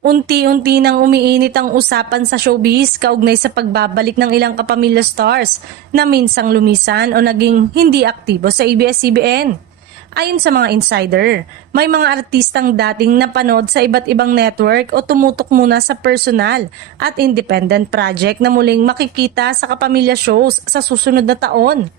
Unti-unti nang umiinit ang usapan sa showbiz kaugnay sa pagbabalik ng ilang kapamilya stars na minsang lumisan o naging hindi aktibo sa ABS-CBN. Ayon sa mga insider, may mga artistang dating napanood sa iba't ibang network o tumutok muna sa personal at independent project na muling makikita sa kapamilya shows sa susunod na taon.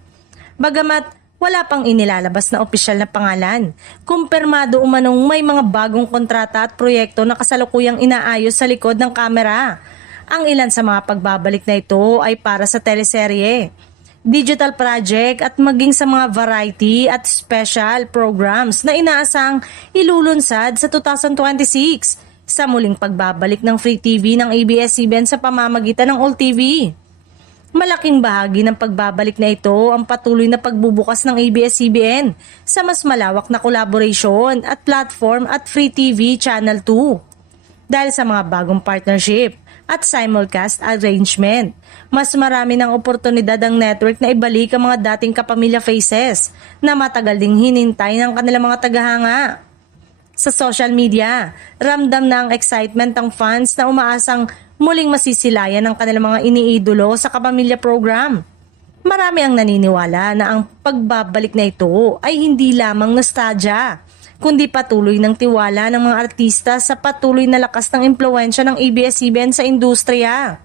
Bagamat wala pang inilalabas na opisyal na pangalan, kumpirmado umanong may mga bagong kontrata at proyekto na kasalukuyang inaayos sa likod ng kamera. Ang ilan sa mga pagbabalik na ito ay para sa teleserye, digital project at maging sa mga variety at special programs na inaasang ilulunsad sa 2026 sa muling pagbabalik ng Free TV ng ABS-CBN sa pamamagitan ng All TV. Malaking bahagi ng pagbabalik na ito ang patuloy na pagbubukas ng ABS-CBN sa mas malawak na collaboration at platform at Free TV Channel 2. Dahil sa mga bagong partnership at simulcast arrangement, mas marami ng oportunidad ang network na ibalik ang mga dating kapamilya faces na matagal ding hinintay ng kanilang mga tagahanga. Sa social media, ramdam na ang excitement ng fans na umaasang muling masisilayan ang kanilang mga iniidolo sa kapamilya program. Marami ang naniniwala na ang pagbabalik na ito ay hindi lamang nostalgia, kundi patuloy ng tiwala ng mga artista sa patuloy na lakas ng impluwensya ng ABS-CBN sa industriya.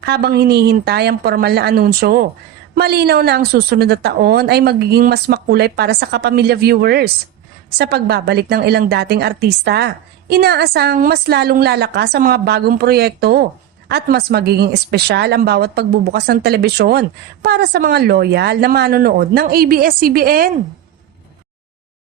Habang hinihintay ang formal na anunsyo, malinaw na ang susunod na taon ay magiging mas makulay para sa kapamilya viewers. Sa pagbabalik ng ilang dating artista, inaasang mas lalong lalakas ang mga bagong proyekto at mas magiging espesyal ang bawat pagbubukas ng telebisyon para sa mga loyal na manonood ng ABS-CBN.